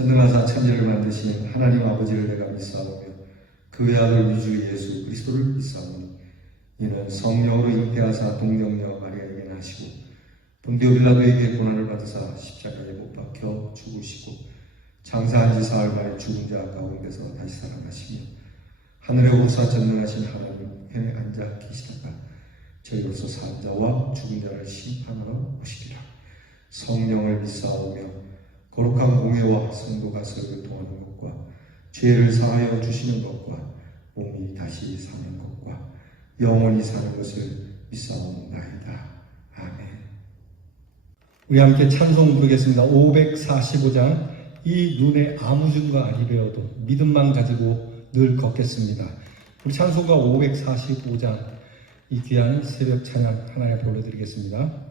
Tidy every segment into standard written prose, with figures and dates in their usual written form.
전능하사 천지를 만드신 하나님 아버지를 내가 믿사오며 그의 아들 위주 예수 그리스도를 믿사오니 이는 성령으로 잉태하사 동정녀 마리아에게 나시고 본디오 빌라도에게 고난을 받으사 십자가에 못 박혀 죽으시고 장사한 지 사흘 만에 죽은 자 가운데서 다시 살아나시며 하늘에 오르사 전능하신 하나님께 앉아 계시다가 저희로서 산 자와 죽은 자를 심판하러 오시리라. 성령을 믿사오며 거룩한 공회와 성도가 서로 통하는 것과 죄를 사하여 주시는 것과 몸이 다시 사는 것과 영원히 사는 것을 믿사옵나이다. 아멘. 우리 함께 찬송 부르겠습니다. 545장 이 눈에 아무 증거 아니 되어도 믿음만 가지고 늘 걷겠습니다. 우리 찬송가 545장 이 귀한 새벽 찬양 하나에 불러드리겠습니다.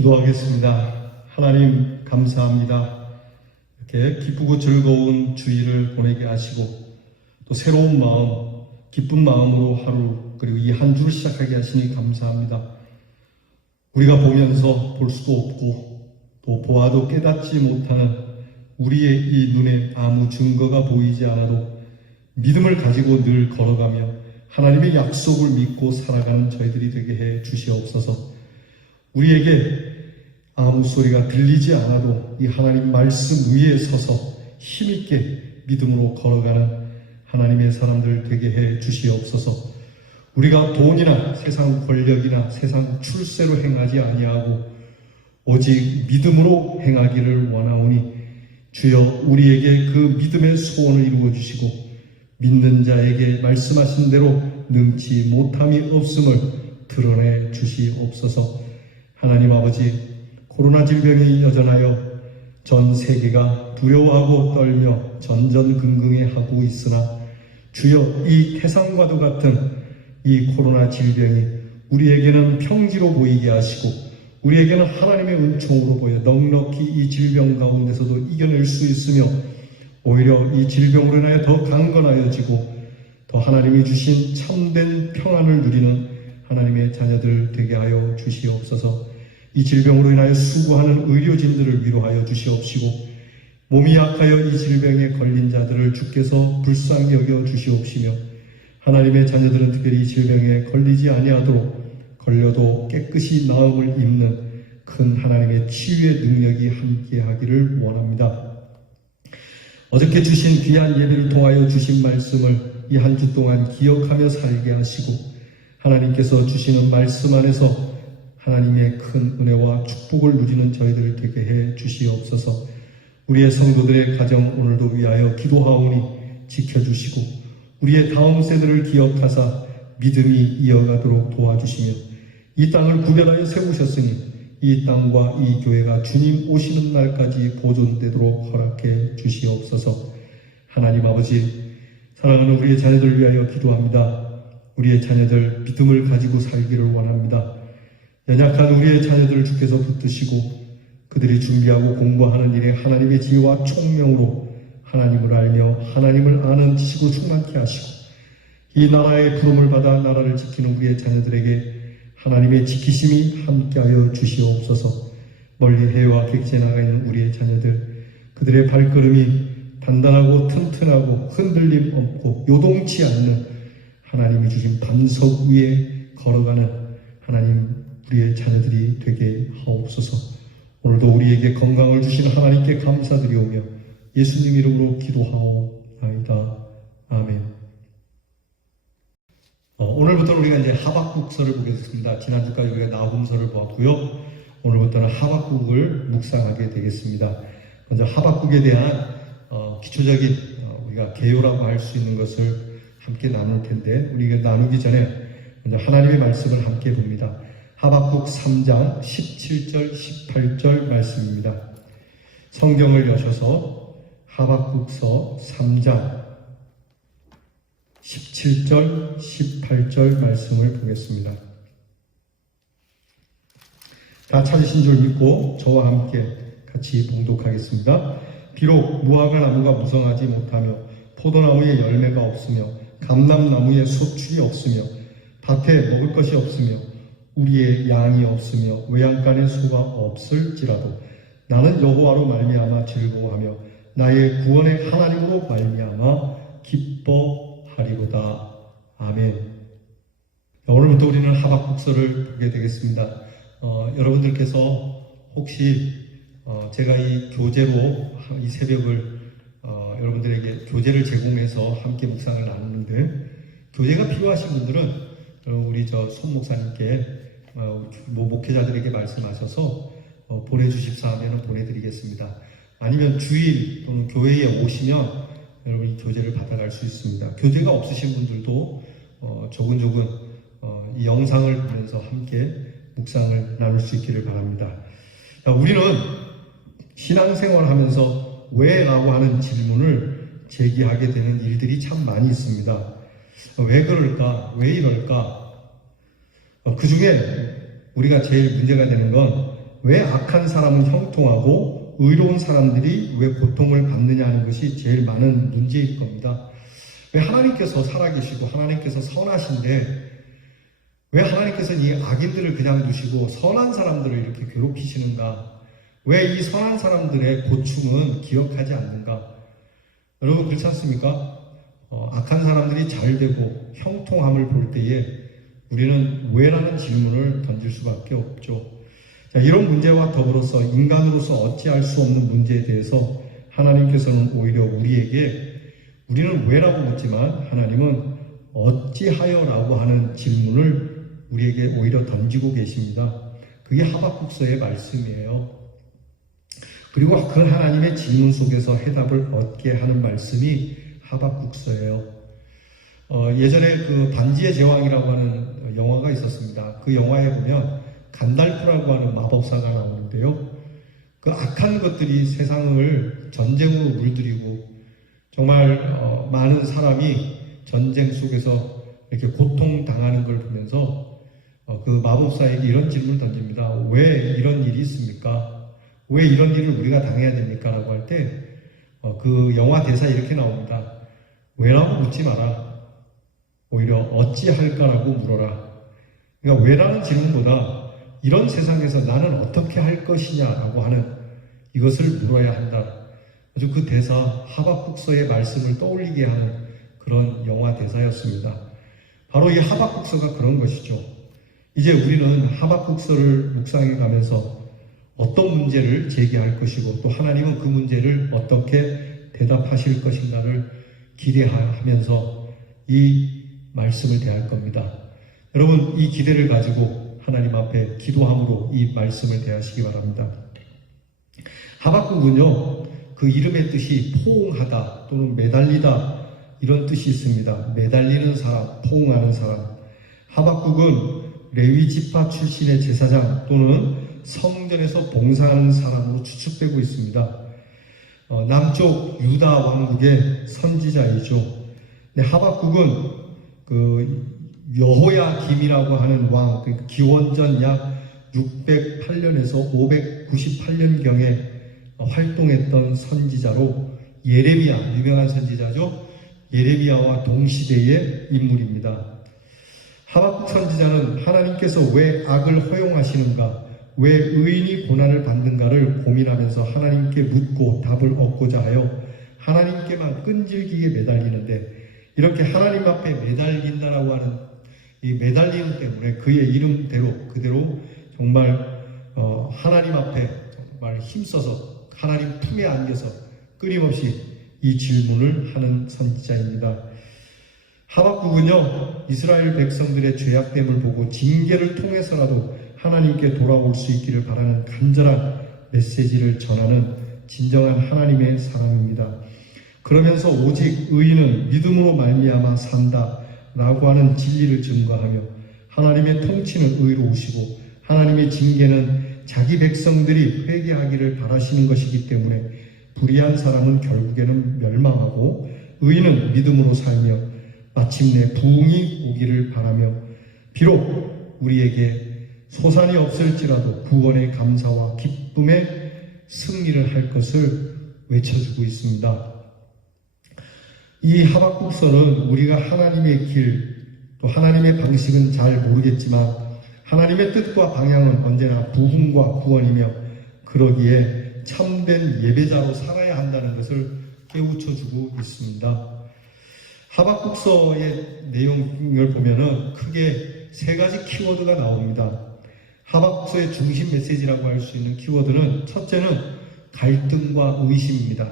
기도하겠습니다. 하나님 감사합니다. 이렇게 기쁘고 즐거운 주일을 보내게 하시고 또 새로운 마음, 기쁜 마음으로 하루 그리고 이 한 주를 시작하게 하시니 감사합니다. 우리가 보면서 볼 수도 없고 또 보아도 깨닫지 못하는 우리의 이 눈에 아무 증거가 보이지 않아도 믿음을 가지고 늘 걸어가며 하나님의 약속을 믿고 살아가는 저희들이 되게 해 주시옵소서. 우리에게 아무 소리가 들리지 않아도 이 하나님 말씀 위에 서서 힘있게 믿음으로 걸어가는 하나님의 사람들 되게 해 주시옵소서. 우리가 돈이나 세상 권력이나 세상 출세로 행하지 아니하고 오직 믿음으로 행하기를 원하오니 주여 우리에게 그 믿음의 소원을 이루어 주시고 믿는 자에게 말씀하신 대로 능치 못함이 없음을 드러내 주시옵소서. 하나님 아버지, 코로나 질병이 여전하여 전 세계가 두려워하고 떨며 전전긍긍해하고 있으나 주여 이 태산과도 같은 이 코로나 질병이 우리에게는 평지로 보이게 하시고 우리에게는 하나님의 은총으로 보여 넉넉히 이 질병 가운데서도 이겨낼 수 있으며 오히려 이 질병으로 인하여 더 강건하여지고 더 하나님이 주신 참된 평안을 누리는 하나님의 자녀들 되게 하여 주시옵소서. 이 질병으로 인하여 수고하는 의료진들을 위로하여 주시옵시고 몸이 약하여 이 질병에 걸린 자들을 주께서 불쌍히 여겨 주시옵시며 하나님의 자녀들은 특별히 이 질병에 걸리지 아니하도록 걸려도 깨끗이 나음을 입는 큰 하나님의 치유의 능력이 함께하기를 원합니다. 어저께 주신 귀한 예배를 통하여 주신 말씀을 이 한 주 동안 기억하며 살게 하시고 하나님께서 주시는 말씀 안에서 하나님의 큰 은혜와 축복을 누리는 저희들 되게 해 주시옵소서. 우리의 성도들의 가정 오늘도 위하여 기도하오니 지켜주시고 우리의 다음 세대를 기억하사 믿음이 이어가도록 도와주시며 이 땅을 구별하여 세우셨으니 이 땅과 이 교회가 주님 오시는 날까지 보존되도록 허락해 주시옵소서. 하나님 아버지, 사랑하는 우리의 자녀들을 위하여 기도합니다. 우리의 자녀들 믿음을 가지고 살기를 원합니다. 연약한 우리의 자녀들을 주께서 붙드시고 그들이 준비하고 공부하는 일에 하나님의 지혜와 총명으로 하나님을 알며 하나님을 아는 지식으로 충만케 하시고 이 나라의 부름을 받아 나라를 지키는 우리의 자녀들에게 하나님의 지키심이 함께하여 주시옵소서. 멀리 해외와 객지에 나가 있는 우리의 자녀들, 그들의 발걸음이 단단하고 튼튼하고 흔들림 없고 요동치 않는 하나님이 주신 반석 위에 걸어가는 하나님 우리의 자녀들이 되게 하옵소서. 오늘도 우리에게 건강을 주신 하나님께 감사드리오며 예수님 이름으로 기도하옵나이다. 아멘. 오늘부터는 우리가 이제 하박국서를 보겠습니다. 지난주까지 우리가 나훔서를 보았고요. 오늘부터는 하박국을 묵상하게 되겠습니다. 먼저 하박국에 대한 기초적인 우리가 개요라고 할 수 있는 것을 함께 나눌 텐데 우리가 나누기 전에 먼저 하나님의 말씀을 함께 봅니다. 하박국 3장 17절 18절 말씀입니다. 성경을 여셔서 하박국서 3장 17절 18절 말씀을 보겠습니다. 다 찾으신 줄 믿고 저와 함께 같이 봉독하겠습니다. 비록 무화과 나무가 무성하지 못하며 포도나무에 열매가 없으며 감람나무에 소출이 없으며 밭에 먹을 것이 없으며 우리의 양이 없으며 외양간에 소가 없을지라도 나는 여호와로 말미암아 즐거워하며 나의 구원의 하나님으로 말미암아 기뻐하리로다. 아멘. 오늘부터 우리는 하박국서를 보게 되겠습니다. 여러분들께서 혹시 제가 이 교재로 이 새벽을 여러분들에게 교재를 제공해서 함께 묵상을 나누는데 교재가 필요하신 분들은 우리 손 목사님께 목회자들에게 말씀하셔서 보내주십사 하면 보내드리겠습니다. 아니면 주일 또는 교회에 오시면 여러분 이 교재를 받아갈 수 있습니다. 교재가 없으신 분들도 조근조근 이 영상을 보면서 함께 묵상을 나눌 수 있기를 바랍니다. 우리는 신앙생활을 하면서 왜? 라고 하는 질문을 제기하게 되는 일들이 참 많이 있습니다. 왜 그럴까? 왜 이럴까? 그 중에 우리가 제일 문제가 되는 건 왜 악한 사람은 형통하고 의로운 사람들이 왜 고통을 받느냐 하는 것이 제일 많은 문제일 겁니다. 왜 하나님께서 살아계시고 하나님께서 선하신데 왜 하나님께서는 이 악인들을 그냥 두시고 선한 사람들을 이렇게 괴롭히시는가? 왜 이 선한 사람들의 고충은 기억하지 않는가? 여러분 그렇지 않습니까? 악한 사람들이 잘 되고 형통함을 볼 때에 우리는 왜라는 질문을 던질 수밖에 없죠. 자, 이런 문제와 더불어서 인간으로서 어찌할 수 없는 문제에 대해서 하나님께서는 오히려 우리에게 우리는 왜라고 묻지만 하나님은 어찌하여라고 하는 질문을 우리에게 오히려 던지고 계십니다. 그게 하박국서의 말씀이에요. 그리고 그 하나님의 질문 속에서 해답을 얻게 하는 말씀이 하박국서예요. 예전에 그 반지의 제왕이라고 하는 영화가 있었습니다. 그 영화에 보면 간달프라고 하는 마법사가 나오는데요. 그 악한 것들이 세상을 전쟁으로 물들이고 정말 많은 사람이 전쟁 속에서 이렇게 고통당하는 걸 보면서 그 마법사에게 이런 질문을 던집니다. 왜 이런 일이 있습니까? 왜 이런 일을 우리가 당해야 됩니까? 라고 할 때 그 영화 대사에 이렇게 나옵니다. 왜라고 묻지 마라. 오히려 어찌할까라고 물어라. 그러니까 왜라는 질문보다 이런 세상에서 나는 어떻게 할 것이냐라고 하는 이것을 물어야 한다. 아주 그 대사 하박국서의 말씀을 떠올리게 하는 그런 영화 대사였습니다. 바로 이 하박국서가 그런 것이죠. 이제 우리는 하박국서를 묵상해 가면서 어떤 문제를 제기할 것이고 또 하나님은 그 문제를 어떻게 대답하실 것인가를 기대하면서 이 말씀을 대할 겁니다. 여러분, 이 기대를 가지고 하나님 앞에 기도함으로 이 말씀을 대하시기 바랍니다. 하박국은요, 그 이름의 뜻이 포옹하다 또는 매달리다 이런 뜻이 있습니다. 매달리는 사람, 포옹하는 사람. 하박국은 레위 지파 출신의 제사장 또는 성전에서 봉사하는 사람으로 추측되고 있습니다. 남쪽 유다 왕국의 선지자이죠. 근데 하박국은 그 여호야김이라고 하는 왕, 기원전 약 608년에서 598년경에 활동했던 선지자로 예레미야, 유명한 선지자죠. 예레미야와 동시대의 인물입니다. 하박국 선지자는 하나님께서 왜 악을 허용하시는가, 왜 의인이 고난을 받는가를 고민하면서 하나님께 묻고 답을 얻고자 하여 하나님께만 끈질기게 매달리는데, 이렇게 하나님 앞에 매달린다라고 하는 이 매달리는 때문에 그의 이름대로 그대로 정말 하나님 앞에 정말 힘써서 하나님 품에 안겨서 끊임없이 이 질문을 하는 선지자입니다. 하박국은요, 이스라엘 백성들의 죄악됨을 보고 징계를 통해서라도 하나님께 돌아올 수 있기를 바라는 간절한 메시지를 전하는 진정한 하나님의 사람입니다. 그러면서 오직 의인은 믿음으로 말미암아 산다라고 하는 진리를 증거하며 하나님의 통치는 의로우시고 하나님의 징계는 자기 백성들이 회개하기를 바라시는 것이기 때문에 불의한 사람은 결국에는 멸망하고 의인은 믿음으로 살며 마침내 부흥이 오기를 바라며 비록 우리에게 소산이 없을지라도 구원의 감사와 기쁨의 승리를 할 것을 외쳐주고 있습니다. 이 하박국서는 우리가 하나님의 길, 또 하나님의 방식은 잘 모르겠지만 하나님의 뜻과 방향은 언제나 부흥과 구원이며 그러기에 참된 예배자로 살아야 한다는 것을 깨우쳐주고 있습니다. 하박국서의 내용을 보면은 크게 세 가지 키워드가 나옵니다. 하박국서의 중심 메시지라고 할 수 있는 키워드는 첫째는 갈등과 의심입니다.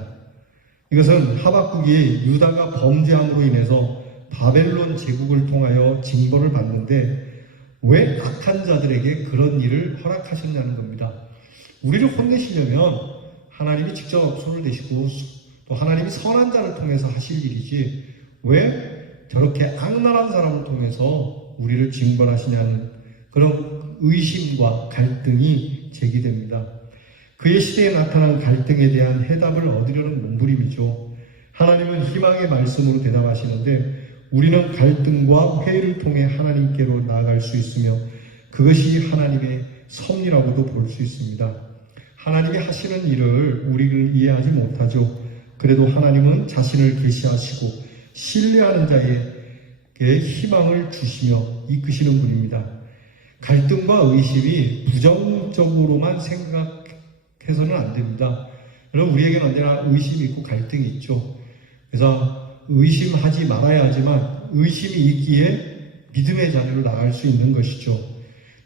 이것은 하박국이 유다가 범죄함으로 인해서 바벨론 제국을 통하여 징벌을 받는데 왜 악한 자들에게 그런 일을 허락하셨냐는 겁니다. 우리를 혼내시려면 하나님이 직접 손을 대시고 또 하나님이 선한 자를 통해서 하실 일이지 왜 저렇게 악랄한 사람을 통해서 우리를 징벌하시냐는 그런 의심과 갈등이 제기됩니다. 그의 시대에 나타난 갈등에 대한 해답을 얻으려는 몸부림이죠. 하나님은 희망의 말씀으로 대답하시는데 우리는 갈등과 회의를 통해 하나님께로 나아갈 수 있으며 그것이 하나님의 섭리라고도 볼 수 있습니다. 하나님이 하시는 일을 우리는 이해하지 못하죠. 그래도 하나님은 자신을 계시하시고 신뢰하는 자에게 희망을 주시며 이끄시는 분입니다. 갈등과 의심이 부정적으로만 생각해서는 안 됩니다. 여러분, 우리에게는 언제나 의심이 있고 갈등이 있죠. 그래서 의심하지 말아야 하지만 의심이 있기에 믿음의 자리로 나갈 수 있는 것이죠.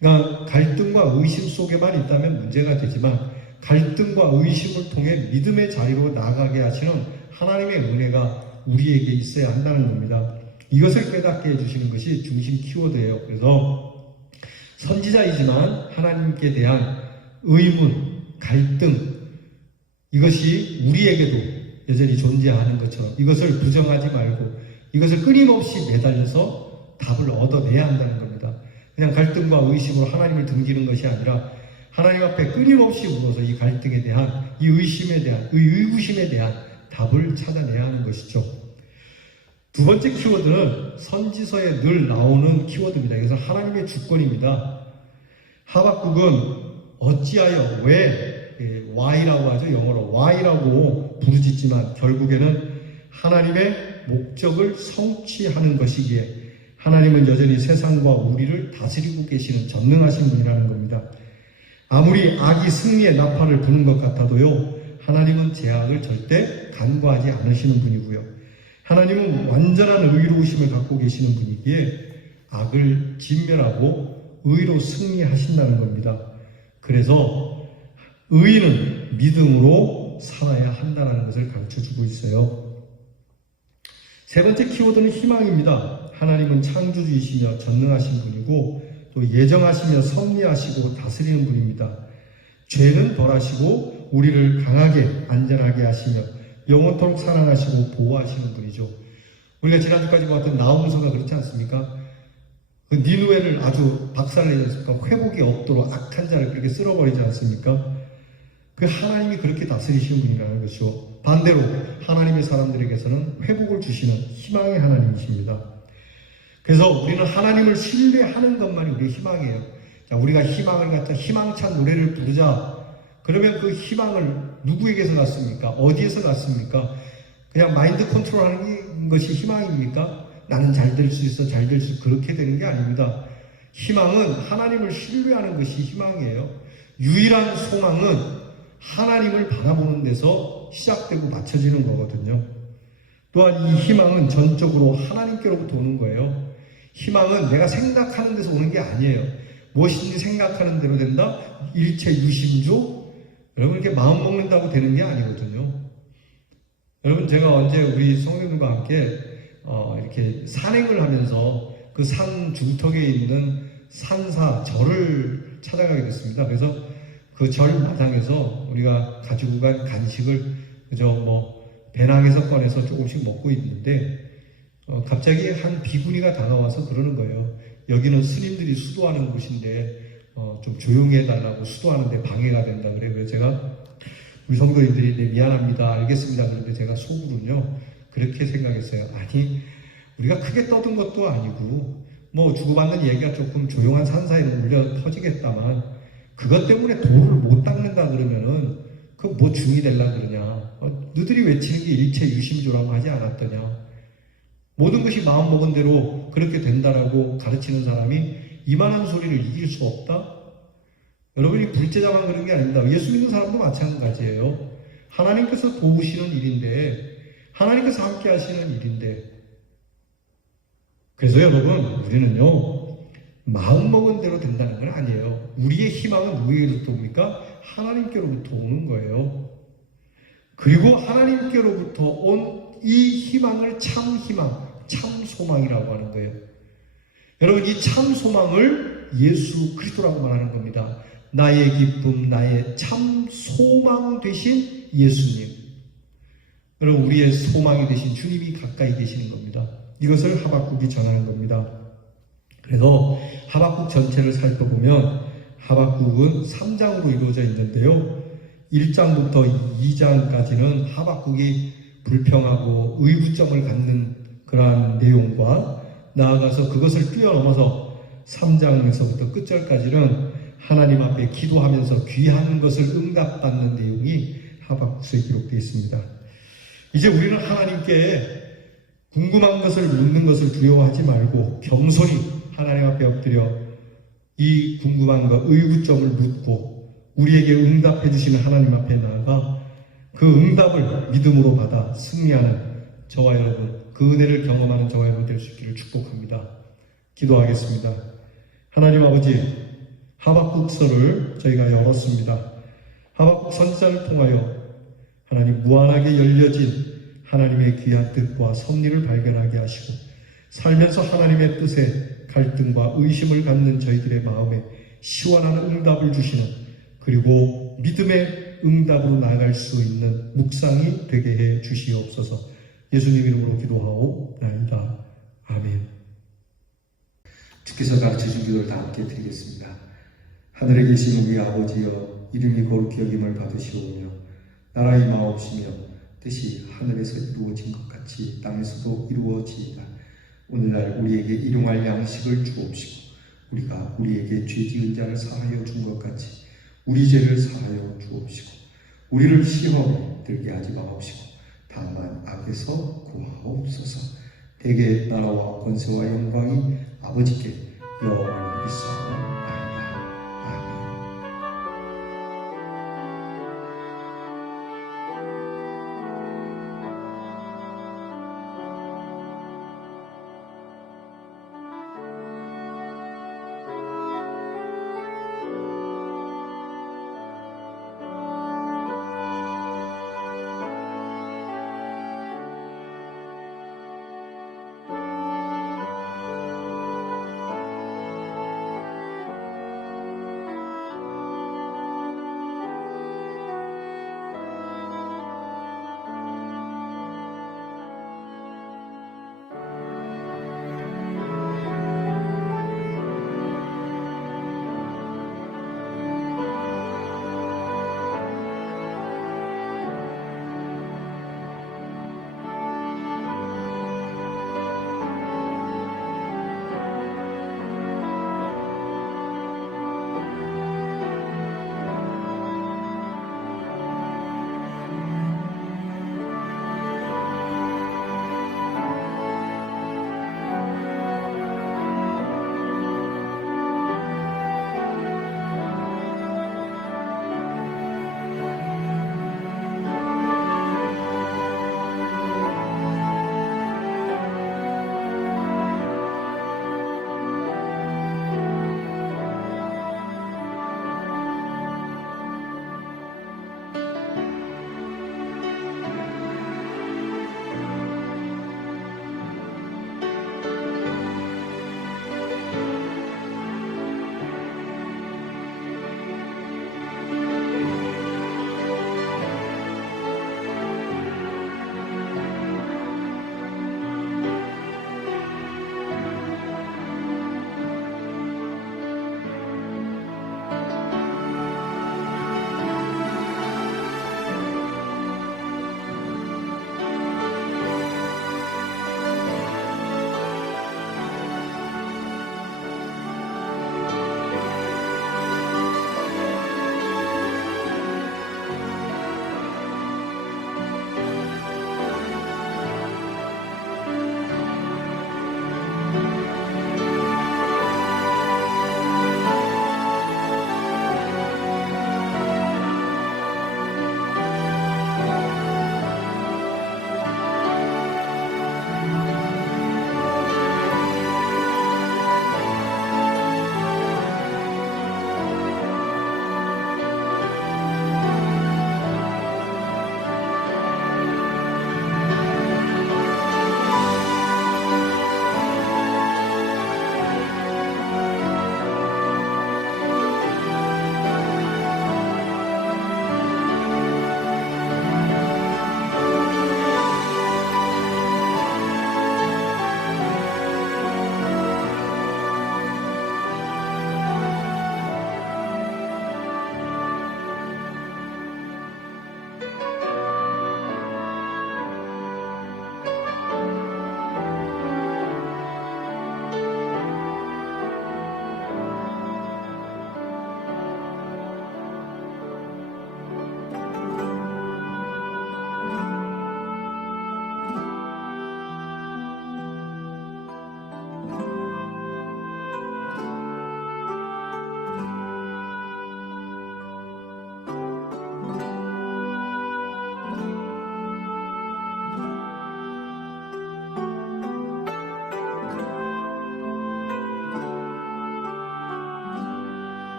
그러니까 갈등과 의심 속에만 있다면 문제가 되지만 갈등과 의심을 통해 믿음의 자리로 나가게 하시는 하나님의 은혜가 우리에게 있어야 한다는 겁니다. 이것을 깨닫게 해주시는 것이 중심 키워드예요. 그래서 선지자이지만 하나님께 대한 의문, 갈등, 이것이 우리에게도 여전히 존재하는 것처럼 이것을 부정하지 말고 이것을 끊임없이 매달려서 답을 얻어내야 한다는 겁니다. 그냥 갈등과 의심으로 하나님을 등지는 것이 아니라 하나님 앞에 끊임없이 물어서 이 갈등에 대한, 이 의심에 대한, 이 의구심에 대한 답을 찾아내야 하는 것이죠. 두 번째 키워드는 선지서에 늘 나오는 키워드입니다. 그래서 하나님의 주권입니다. 하박국은 어찌하여, 왜, why라고 하죠. 영어로 why라고 부르짖지만 결국에는 하나님의 목적을 성취하는 것이기에 하나님은 여전히 세상과 우리를 다스리고 계시는 전능하신 분이라는 겁니다. 아무리 악이 승리의 나팔을 부는 것 같아도요, 하나님은 죄악을 절대 간과하지 않으시는 분이고요. 하나님은 완전한 의로우심을 갖고 계시는 분이기에 악을 진멸하고 의로 승리하신다는 겁니다. 그래서 의인은 믿음으로 살아야 한다는 것을 가르쳐주고 있어요. 세 번째 키워드는 희망입니다. 하나님은 창조주이시며 전능하신 분이고 또 예정하시며 섭리하시고 다스리는 분입니다. 죄는 벌하시고 우리를 강하게 안전하게 하시며 영원토록 사랑하시고 보호하시는 분이죠. 우리가 지난주까지 보았던 나홈서가 그렇지 않습니까? 그 니누에를 아주 박살내지 않습니까? 회복이 없도록 악한 자를 그렇게 쓸어버리지 않습니까? 그 하나님이 그렇게 다스리시는 분이라는 것이죠. 반대로 하나님의 사람들에게서는 회복을 주시는 희망의 하나님이십니다. 그래서 우리는 하나님을 신뢰하는 것만이 우리의 희망이에요. 자, 우리가 희망을 갖자 희망찬 노래를 부르자. 그러면 그 희망을 누구에게서 갖습니까? 어디에서 갖습니까? 그냥 마인드 컨트롤하는 것이 희망입니까? 나는 잘 될 수 있어, 잘 될 수 있어. 그렇게 되는 게 아닙니다. 희망은 하나님을 신뢰하는 것이 희망이에요. 유일한 소망은 하나님을 바라보는 데서 시작되고 맞춰지는 거거든요. 또한 이 희망은 전적으로 하나님께로부터 오는 거예요. 희망은 내가 생각하는 데서 오는 게 아니에요. 무엇인지 생각하는 대로 된다? 일체 유심조? 여러분 이렇게 마음 먹는다고 되는 게 아니거든요. 여러분 제가 언제 우리 성도님과 함께 이렇게 산행을 하면서 그 산 중턱에 있는 산사 절을 찾아가게 됐습니다. 그래서 그 절 마당에서 우리가 가지고 간 간식을 그저 배낭에서 꺼내서 조금씩 먹고 있는데 갑자기 한 비구니가 다가와서 그러는 거예요. 여기는 스님들이 수도하는 곳인데 좀 조용히 해달라고, 수도하는데 방해가 된다 그래요. 그래서 제가 우리 성도님들이 네, 미안합니다, 알겠습니다. 그런데 제가 속으로는요 그렇게 생각했어요. 아니 우리가 크게 떠든 것도 아니고 주고받는 얘기가 조금 조용한 산사에 울려 터지겠다만 그것 때문에 도를 못 닦는다 그러면은 그 중이 될라 그러냐. 너희들이 외치는 게 일체 유심조라고 하지 않았더냐. 모든 것이 마음먹은 대로 그렇게 된다라고 가르치는 사람이 이만한 소리를 이길 수 없다? 여러분이 불제자만 그런 게 아닙니다. 예수 믿는 사람도 마찬가지예요. 하나님께서 도우시는 일인데, 하나님께서 함께 하시는 일인데, 그래서 여러분 우리는요 마음먹은 대로 된다는 건 아니에요. 우리의 희망은 누구에게로부터 옵니까? 하나님께로부터 오는 거예요. 그리고 하나님께로부터 온 이 희망을 참 희망, 참 소망이라고 하는 거예요. 여러분 이 참 소망을 예수 그리스도라고 말하는 겁니다. 나의 기쁨, 나의 참 소망 되신 예수님. 여러분 우리의 소망이 되신 주님이 가까이 계시는 겁니다. 이것을 하박국이 전하는 겁니다. 그래서 하박국 전체를 살펴보면 하박국은 3장으로 이루어져 있는데요. 1장부터 2장까지는 하박국이 불평하고 의구점을 갖는 그러한 내용과 나아가서 그것을 뛰어넘어서 3장에서부터 끝절까지는 하나님 앞에 기도하면서 귀한 것을 응답받는 내용이 하박국서에 기록되어 있습니다. 이제 우리는 하나님께 궁금한 것을 묻는 것을 두려워하지 말고 겸손히 하나님 앞에 엎드려 이 궁금한 것, 의구점을 묻고 우리에게 응답해 주시는 하나님 앞에 나아가 그 응답을 믿음으로 받아 승리하는 저와 여러분, 그 은혜를 경험하는 저와 여러분 될 수 있기를 축복합니다. 기도하겠습니다. 하나님 아버지, 하박국서를 저희가 열었습니다. 하박국 선지자를 통하여 하나님 무한하게 열려진 하나님의 귀한 뜻과 섭리를 발견하게 하시고 살면서 하나님의 뜻에 갈등과 의심을 갖는 저희들의 마음에 시원한 응답을 주시는, 그리고 믿음의 응답으로 나아갈 수 있는 묵상이 되게 해 주시옵소서. 예수님 이름으로 기도하옵나이다. 아멘. 주께서 가르쳐준 기도를 다 함께 드리겠습니다. 하늘에 계신 우리 아버지여, 이름이 거룩히 여김을 받으시오며 나라의 마옵시며 뜻이 하늘에서 이루어진 것 같이 땅에서도 이루어지이다. 오늘날 우리에게 일용할 양식을 주옵시고 우리가 우리에게 죄 지은 자를 사하여 준 것 같이 우리 죄를 사하여 주옵시고 우리를 시험에 들게 하지 마옵시고 다만 악에서 구하옵소서. 대개 나라와 권세와 영광이 아버지께 영원히 있사옵나이다.